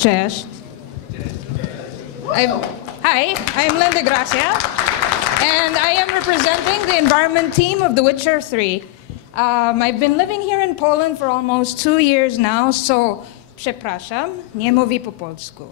Chesh. Hi, I'm Len de Gracia, and I am representing the environment team of The Witcher 3. I've been living here in Poland for almost 2 years now, so przepraszam, nie mówię po polsku.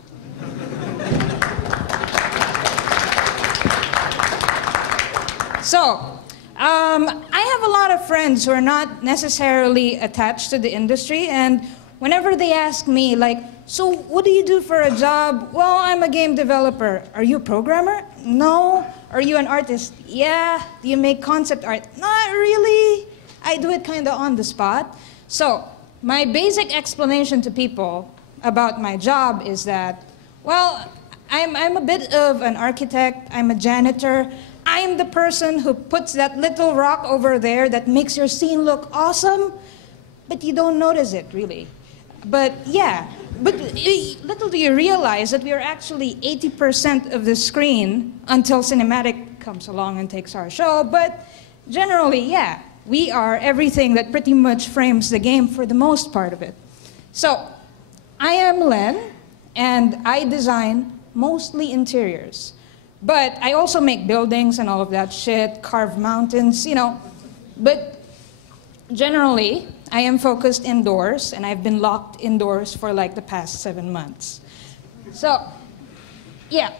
So, I have a lot of friends who are not necessarily attached to the industry, and whenever they ask me, like, so what do you do for a job? Well, I'm a game developer. Are you a programmer? No. Are you an artist? Yeah. Do you make concept art? Not really. I do it kind of on the spot. So, my basic explanation to people about my job is that, well, I'm a bit of an architect, I'm a janitor, I'm the person who puts that little rock over there that makes your scene look awesome, but you don't notice it, really. But yeah, but little do you realize that we are actually 80% of the screen until cinematic comes along and takes our show, but generally, yeah, we are everything that pretty much frames the game for the most part of it. So, I am Len, and I design mostly interiors. But I also make buildings and all of that shit, carve mountains, you know. But generally, I am focused indoors, and I've been locked indoors for like the past 7 months. So, yeah.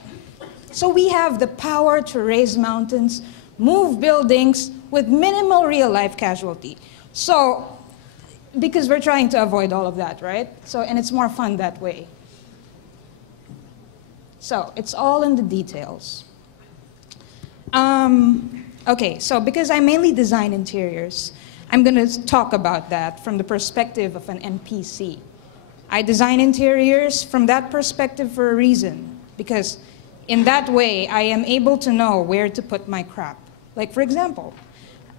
So we have the power to raise mountains, move buildings with minimal real-life casualty. So, because we're trying to avoid all of that, right? So, and it's more fun that way. So, it's all in the details. Okay, so because I mainly design interiors, I'm going to talk about that from the perspective of an NPC. I design interiors from that perspective for a reason, because in that way, I am able to know where to put my crap. Like, for example,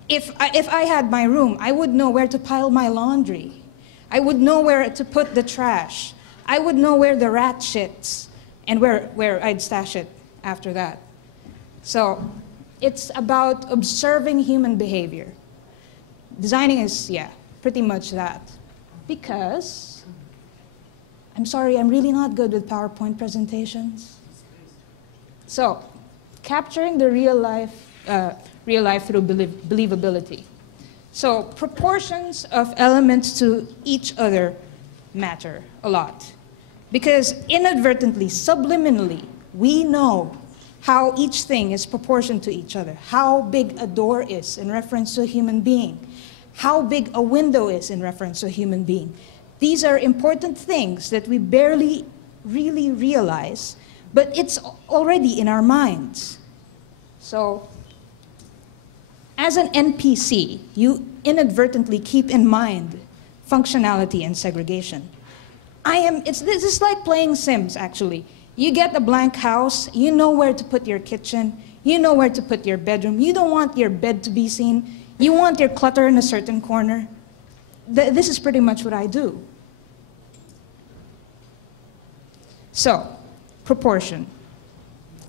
if I had my room, I would know where to pile my laundry. I would know where to put the trash. I would know where the rat shits and where I'd stash it after that. So it's about observing human behavior. Designing is, yeah, pretty much that. Because, I'm sorry, I'm really not good with PowerPoint presentations. So, capturing the real life through believability. So, proportions of elements to each other matter a lot. Because inadvertently, subliminally, we know how each thing is proportioned to each other. How big a door is in reference to a human being. How big a window is in reference to a human being. These are important things that we barely really realize, but it's already in our minds. So, as an NPC, you inadvertently keep in mind functionality and segregation. This is like playing Sims, actually. You get a blank house, you know where to put your kitchen, you know where to put your bedroom, you don't want your bed to be seen, you want your clutter in a certain corner. This is pretty much what I do. So, proportion.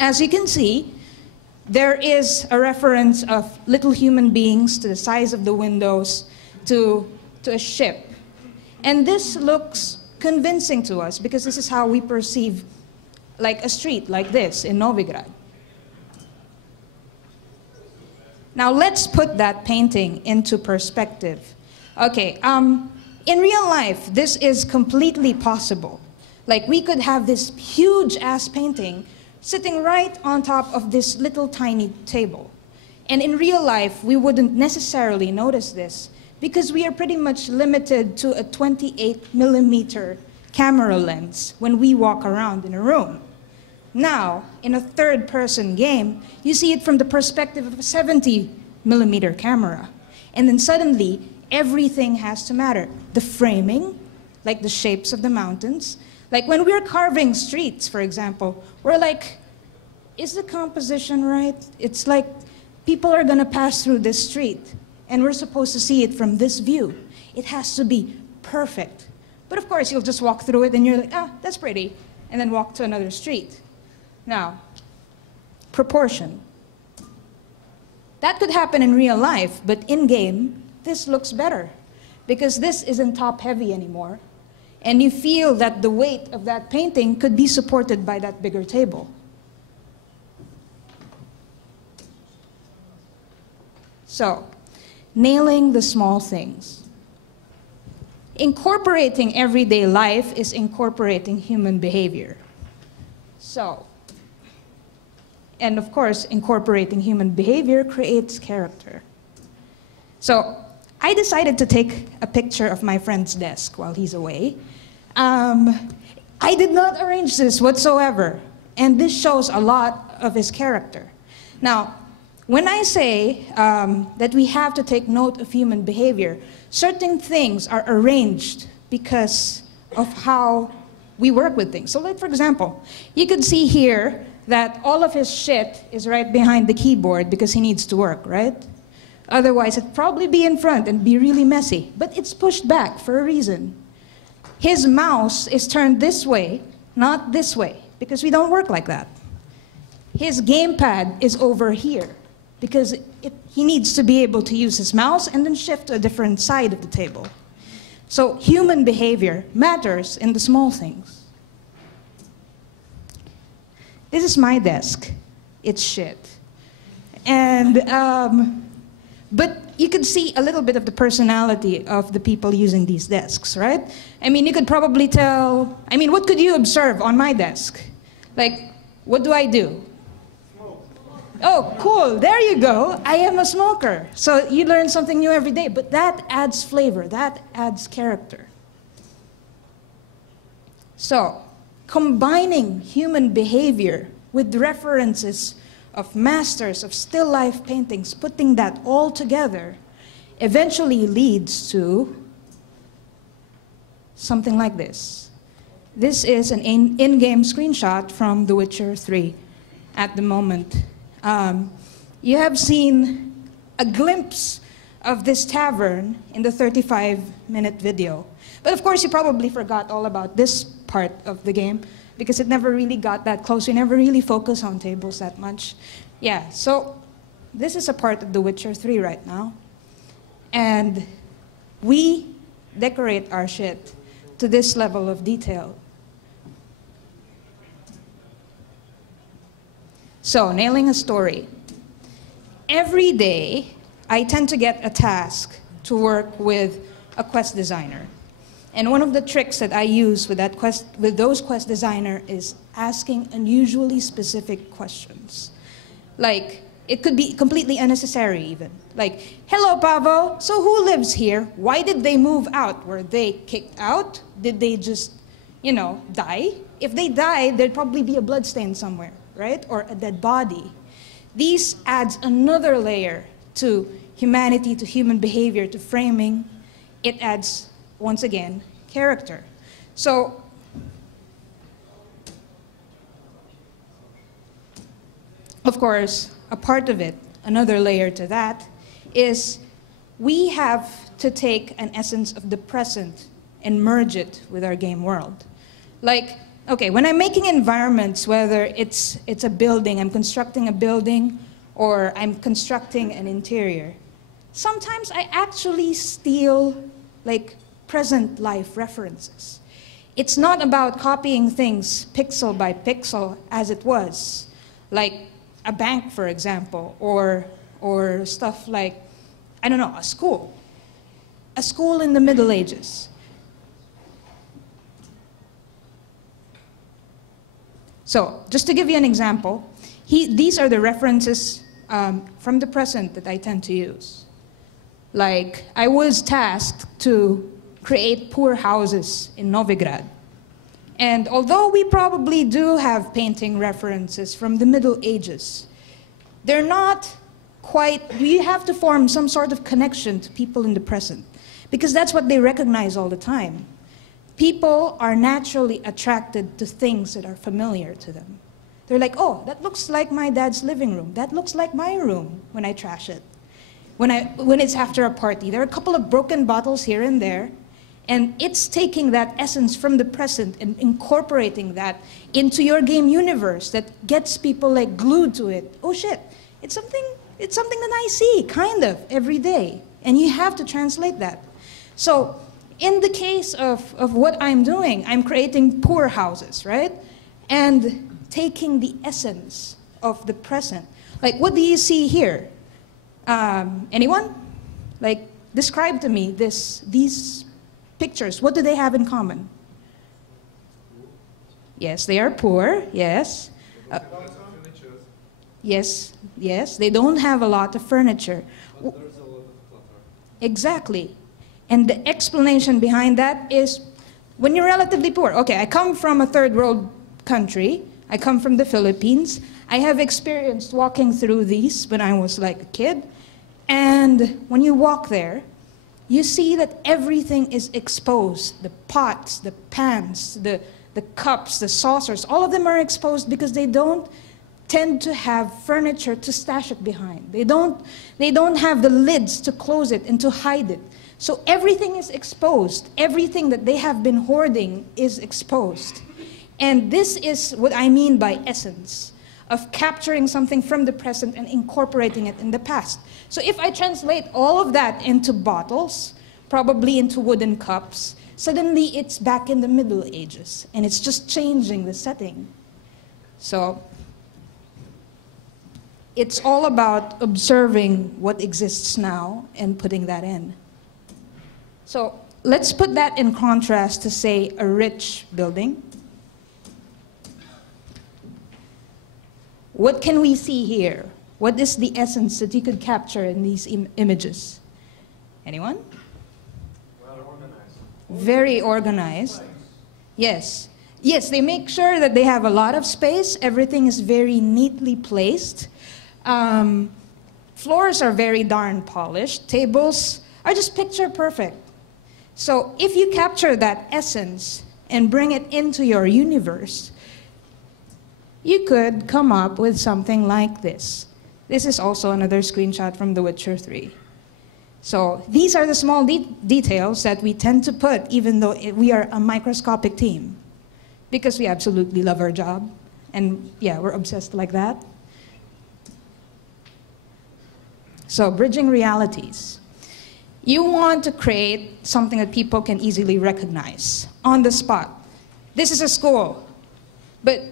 As you can see, there is a reference of little human beings to the size of the windows to a ship. And this looks convincing to us because this is how we perceive like a street like this in Novigrad. Now let's put that painting into perspective. Okay, in real life, this is completely possible. Like we could have this huge ass painting sitting right on top of this little tiny table. And in real life, we wouldn't necessarily notice this because we are pretty much limited to a 28mm camera lens when we walk around in a room. Now, in a third-person game, you see it from the perspective of a 70mm camera. And then suddenly, everything has to matter. The framing, like the shapes of the mountains. Like when we're carving streets, for example, we're like, is the composition right? It's like people are gonna pass through this street and we're supposed to see it from this view. It has to be perfect. But of course, you'll just walk through it and you're like, ah, that's pretty, and then walk to another street. Now, proportion. That could happen in real life, but in-game, this looks better because this isn't top-heavy anymore. and you feel that the weight of that painting could be supported by that bigger table. So, nailing the small things. Incorporating everyday life is incorporating human behavior. So, and of course, incorporating human behavior creates character. So, I decided to take a picture of my friend's desk while he's away. I did not arrange this whatsoever, and this shows a lot of his character. Now, when I say that we have to take note of human behavior, certain things are arranged because of how we work with things. So like, for example, you could see here that all of his shit is right behind the keyboard because he needs to work, right? Otherwise, it'd probably be in front and be really messy. But it's pushed back for a reason. His mouse is turned this way, not this way, because we don't work like that. His gamepad is over here because he needs to be able to use his mouse and then shift to a different side of the table. So human behavior matters in the small things. This is my desk. It's shit. And, but you could see a little bit of the personality of the people using these desks, right? I mean, you could probably tell, I mean, what could you observe on my desk? Like, what do I do? Smoke. Oh, cool, there you go. I am a smoker. So you learn something new every day, but that adds flavor, that adds character. So, combining human behavior with references of masters of still life paintings, putting that all together, eventually leads to something like this. This is an in-game screenshot from The Witcher 3 at the moment. You have seen a glimpse of this tavern in the 35-minute video. But of course, you probably forgot all about this part of the game because it never really got that close. We never really focus on tables that much. Yeah, so this is a part of The Witcher 3 right now. And we decorate our shit to this level of detail. So, nailing a story. Every day, I tend to get a task to work with a quest designer. And one of the tricks that I use with those quest designer is asking unusually specific questions. Like, it could be completely unnecessary even. Like, hello, Pavo, so who lives here? Why did they move out? Were they kicked out? Did they just, you know, die? If they died, there'd probably be a bloodstain somewhere, right? Or a dead body. These adds another layer to humanity, to human behavior, to framing. It adds, once again, character. So, of course, a part of it, another layer to that, is we have to take an essence of the present and merge it with our game world. Like, okay, when I'm making environments, whether it's a building, I'm constructing a building, or I'm constructing an interior, sometimes I actually steal, like, present life references. It's not about copying things pixel by pixel as it was, like a bank, for example, or stuff like, I don't know, a school in the Middle Ages. So, just to give you an example, these are the references from the present that I tend to use. Like, I was tasked to create poor houses in Novigrad. And although we probably do have painting references from the Middle Ages, they're not quite, you have to form some sort of connection to people in the present, because that's what they recognize all the time. People are naturally attracted to things that are familiar to them. They're like, oh, that looks like my dad's living room. That looks like my room when I trash it. When it's after a party, there are a couple of broken bottles here and there, and it's taking that essence from the present and incorporating that into your game universe that gets people like glued to it. Oh shit, it's something that I see kind of every day, and you have to translate that. So in the case of what I'm doing, I'm creating poor houses, right? And taking the essence of the present. Like, what do you see here? Anyone? Like, describe to me these pictures. What do they have in common? Yes, they are poor, yes. Yes, yes, they don't have a lot of furniture. But there's a lot of clutter. Exactly. And the explanation behind that is when you're relatively poor. Okay, I come from a third world country. I come from the Philippines. I have experienced walking through these when I was like a kid. And when you walk there, you see that everything is exposed. The pots, the pans, the cups, the saucers, all of them are exposed because they don't tend to have furniture to stash it behind. They don't have the lids to close it and to hide it. So everything is exposed. Everything that they have been hoarding is exposed. And this is what I mean by essence, of capturing something from the present and incorporating it in the past. So if I translate all of that into bottles, probably into wooden cups, suddenly it's back in the Middle Ages, and it's just changing the setting. So it's all about observing what exists now and putting that in. So let's put that in contrast to, say, a rich building. What can we see here? What is the essence that you could capture in these images? Anyone? Well organized. Very organized. Yes. Yes, they make sure that they have a lot of space. Everything is very neatly placed. Floors are very darn polished. Tables are just picture perfect. So if you capture that essence and bring it into your universe, you could come up with something like this. This is also another screenshot from The Witcher 3. So these are the small details that we tend to put even though we are a microscopic team, because we absolutely love our job. And yeah, we're obsessed like that. So bridging realities. You want to create something that people can easily recognize on the spot. This is a school, but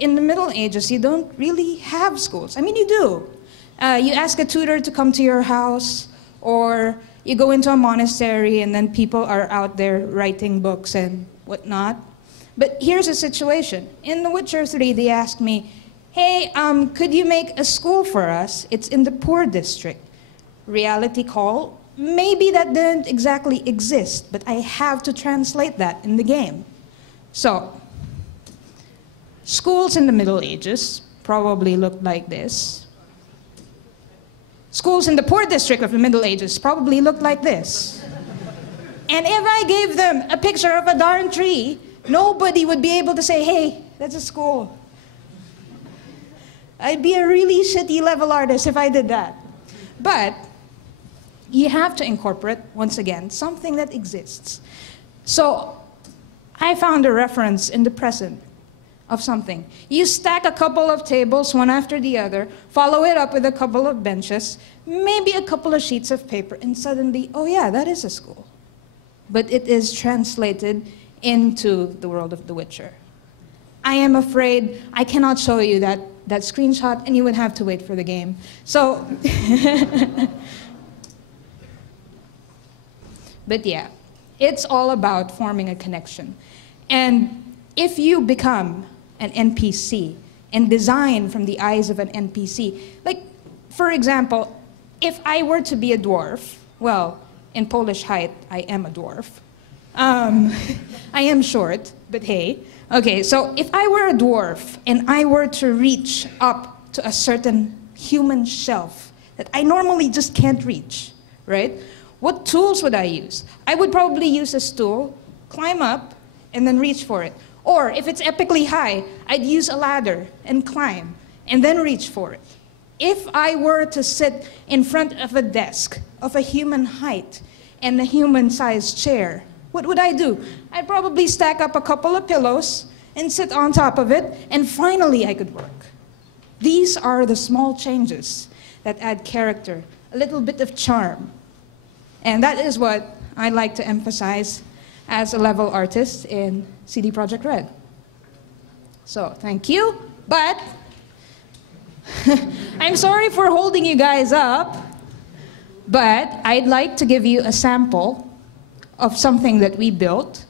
in the Middle Ages, you don't really have schools. I mean, you do. You ask a tutor to come to your house, or you go into a monastery and then people are out there writing books and whatnot. But here's a situation. In The Witcher 3, they asked me, hey, could you make a school for us? It's in the poor district. Reality call. Maybe that didn't exactly exist, but I have to translate that in the game. So, schools in the Middle Ages probably looked like this. Schools in the poor district of the Middle Ages probably looked like this. And if I gave them a picture of a darn tree, nobody would be able to say, hey, that's a school. I'd be a really shitty level artist if I did that. But you have to incorporate, once again, something that exists. So I found a reference in the present of something. You stack a couple of tables one after the other, follow it up with a couple of benches, maybe a couple of sheets of paper, and suddenly, oh yeah, that is a school. But it is translated into the world of The Witcher. I am afraid I cannot show you that screenshot, and you would have to wait for the game. So, but yeah, it's all about forming a connection. And if you become an NPC and design from the eyes of an NPC, like, for example, if I were to be a dwarf, well, in Polish height, I am a dwarf. I am short, but hey. Okay, so if I were a dwarf and I were to reach up to a certain human shelf that I normally just can't reach, right? What tools would I use? I would probably use a stool, climb up, and then reach for it. Or if it's epically high, I'd use a ladder and climb, and then reach for it. If I were to sit in front of a desk of a human height and a human-sized chair, what would I do? I'd probably stack up a couple of pillows and sit on top of it, and finally I could work. These are the small changes that add character, a little bit of charm. And that is what I'd like to emphasize as a level artist in CD Projekt Red. So, thank you, but I'm sorry for holding you guys up, but I'd like to give you a sample of something that we built,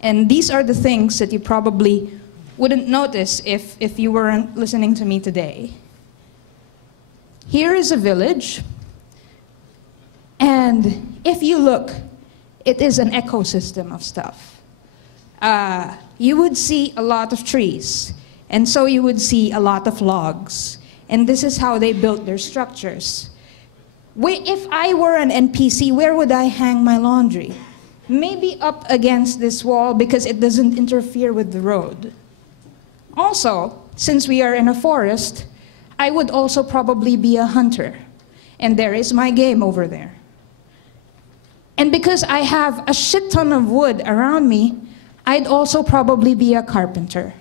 and these are the things that you probably wouldn't notice if you weren't listening to me today. Here is a village, and if you look, it is an ecosystem of stuff. You would see a lot of trees, and so you would see a lot of logs, and this is how they built their structures. If I were an NPC, where would I hang my laundry? Maybe up against this wall because it doesn't interfere with the road. Also, since we are in a forest, I would also probably be a hunter. And there is my game over there. And because I have a shit ton of wood around me, I'd also probably be a carpenter.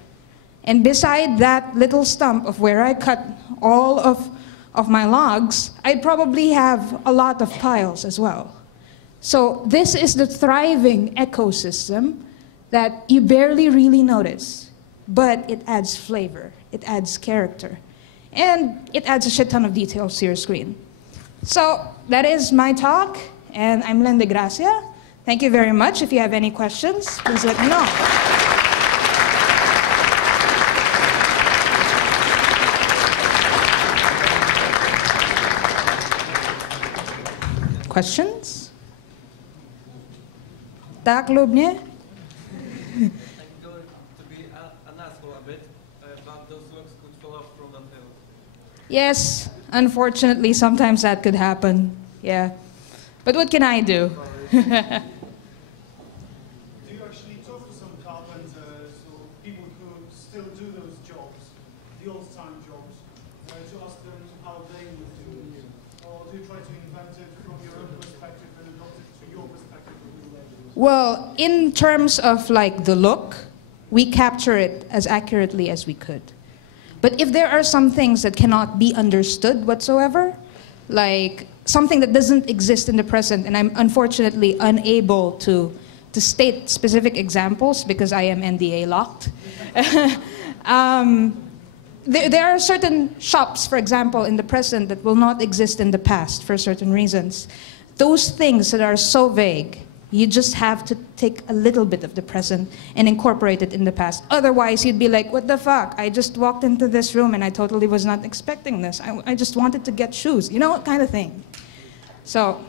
And beside that little stump of where I cut all of my logs, I'd probably have a lot of piles as well. So this is the thriving ecosystem that you barely really notice, but it adds flavor, it adds character, and it adds a shit ton of details to your screen. So that is my talk, and I'm Len de Gracia. Thank you very much. If you have any questions, please let me know. Questions? Tak, lubnie? I'm going to be an asshole a bit, but those logs could fall off from that hill. Yes, unfortunately, sometimes that could happen. Yeah. But what can I do? Do you actually talk to some carpenters or people who still do those jobs, the old-time jobs, to ask them how they would do it? Or do you try to invent it from your own perspective and adopt it to your perspective of who they do? Well, in terms of like the look, we capture it as accurately as we could. But if there are some things that cannot be understood whatsoever, like something that doesn't exist in the present, and I'm unfortunately unable to state specific examples because I am NDA locked. There are certain shops, for example, in the present that will not exist in the past for certain reasons. Those things that are so vague, you just have to take a little bit of the present and incorporate it in the past. Otherwise, you'd be like, what the fuck? I just walked into this room and I totally was not expecting this. I just wanted to get shoes, you know, kind of thing. So,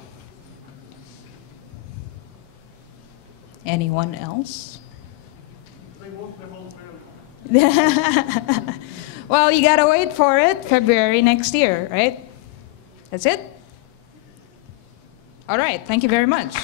anyone else? They want the whole film. Well, you gotta wait for it, February next year, right? That's it? All right, thank you very much.